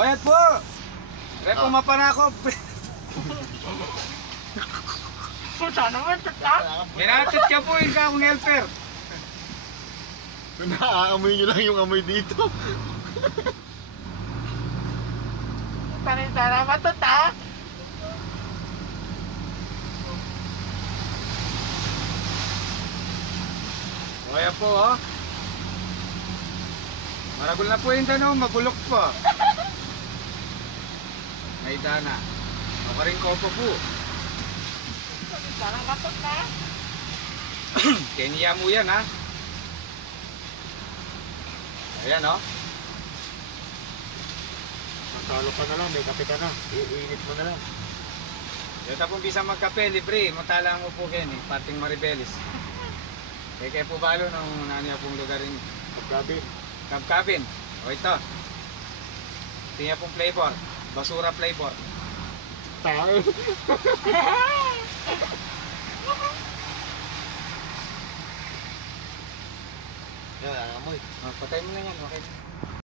O yan po. Repo mapanakop. Puta naman, tata. Minatot ka po yung kakong helper. Naaamoy nyo lang yung amoy dito. Panita naman, tata. O yan po oh. Maragol na po yung tanong, mabulok po. May dana. Ako rin ko po. Panita naman, tata. Kenya mo yan ha. Ayan oh. Masalo ka na lang, may kape ka na. Iinit mo na lang. Yung tapong bisa magkape, libre. Mutala mo po kayo eh. Parting Maribelis. Kaya po balo ng naniya pong lugar rin. Pagkabi. Kabkabin. O ito. Tingnan pong flavor. Basura flavor. Tayo. Yan, amoy. Oh, patay mo na yan. Okay.